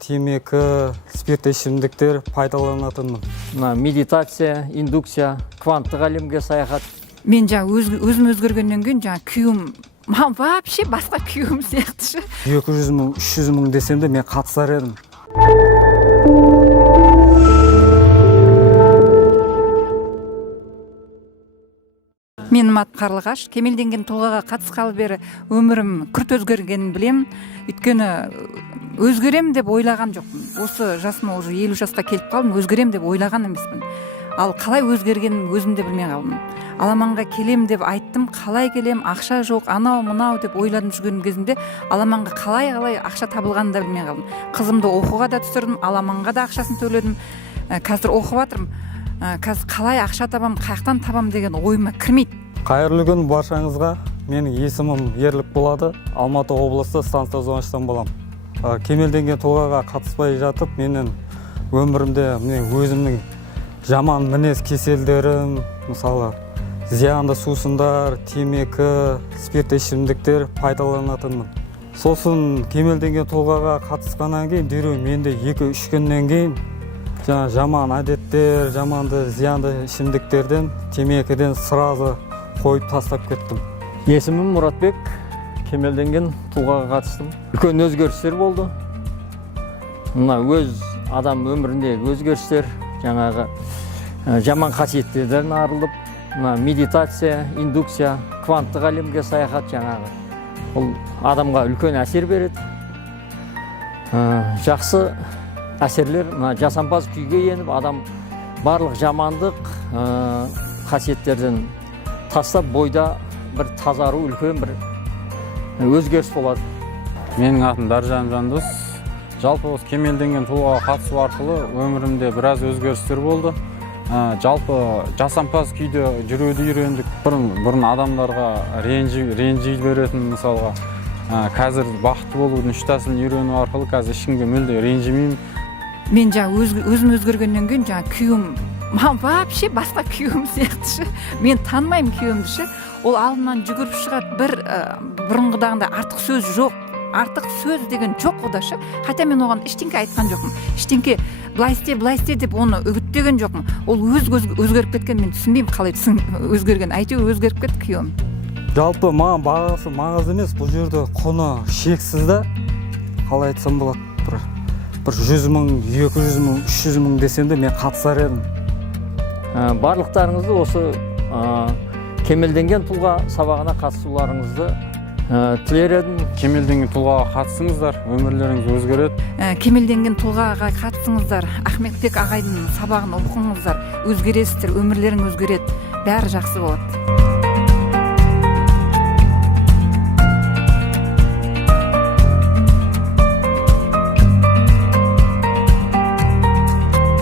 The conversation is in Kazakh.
темекі, спиртті ішімдіктер пайдаланатынмын. Медитация, индукция, кванттық әлемге саяхат. Мен өзім өзгергеннен кейін күйеуім маған вообще басқа күйеуім сияқты. 200 мың, 300 мың десем де мен қатысар едім. Менің аты Қарлығаш. Кемелденген тұлғаға қатысқалы бері өмірім күрт өзгергенін білем. Өйткені өзгерем деп ойлаған жоқпын. Осы жасыма уже 50 жасқа келіп қалдым, өзгерем деп ойлаған емеспін. Ал қалай өзгергенін өзім де білмей қалдым. Аламанға келем деп айттым, қалай келем, ақша жоқ, анау мынау деп ойладым жүрген кезімде Аламанға қалай ақша табылғанын да білмей қалдым. Қызымды оқуға да түсірдім, Аламанға да ақшасын төледім. Қазір оқып жатырмын. Қазір қалай ақша табам, қаяқтан табам деген ойыма кірмейді. Қайырлы күн баршаңызға. Менің есімім Ерлік болады. Алматы облысы станция Зонаштан болам. Кемелденген тұлғаға қатыспай жатып, менің өмірімде өзімнің жаман мінез кеселдерім, мысалы зиянды сусындар, темекі, спиртті ішімдіктер пайдаланатынмын. Сосын кемелденген тұлғаға қатысқаннан кейін дереу менде 2-3 күннен кейін жаман әдеттер, жаманды зиянды ішімдіктерден, темекіден сразу қойып тастап кеттім. Есімім Мұратбек. Кемелденген тұлғаға қатыстым. Үлкен өзгерістер болды. Өз адам өмірінде өзгерістер, жаңағы жаман қасиеттерден арылып, медитация, индукция, кванттық әлемге саяхат, жаңағы ол адамға үлкен әсер береді. Жақсы әсерлер жасампаз күйге еніп, адам барлық жамандық қасиеттерден тастап, бойда бір тазару, үлкен бір өзгеріс болады. Менің атым Даржан Жандос. Жалпы осы кемелденген тұлғаға қатысу арқылы өмірімде біраз өзгерістер болды. Жалпы жасампаз күйде жүруді үйрендік. Бұрын адамдарға ренжи беретін, мысалға қазір бақытты болудың 3 тәсілін үйрену арқылы қазір ешкімге мүлде ренжімеймін. Мен өзім өзгергеннен кейін күйеуім маған вообще басқа күйеуім сияқты. Мен танымаймын күйеуімді. Ол алдымнан жүгіріп шығады, бұрынғыдағында артық сөз жоқ. Артық сөз деген жоқ одашы. Хотя мен оған ештеңке айтқан жоқпын. Ештеңке былай істе деп оны үгіттеген жоқпын. Ол өзгеріп кеткен, мен түсінбеймін қалай өзгерген. Әйтеуір өзгеріп кетті күйеуім. Жалпы маған бағасы маңызды емес, бұл жерде құны шексіз да, қалай айтсам болады, бір 100 мың, 200 мың, 300 мың десем де мен қатысар едім. Барлықтарыңызды осы кемелденген тұлға сабағына қатысуларыңызды тілер едім. Кемелденген тұлғаға қатысыңыздар, өмірлеріңіз өзгереді. Кемелденген тұлғаға қатысыңыздар, Ахметбек ағайдың сабағын оқыңыздар, өзгересіздер, өмірлерің өзгереді, бәрі жақсы болады.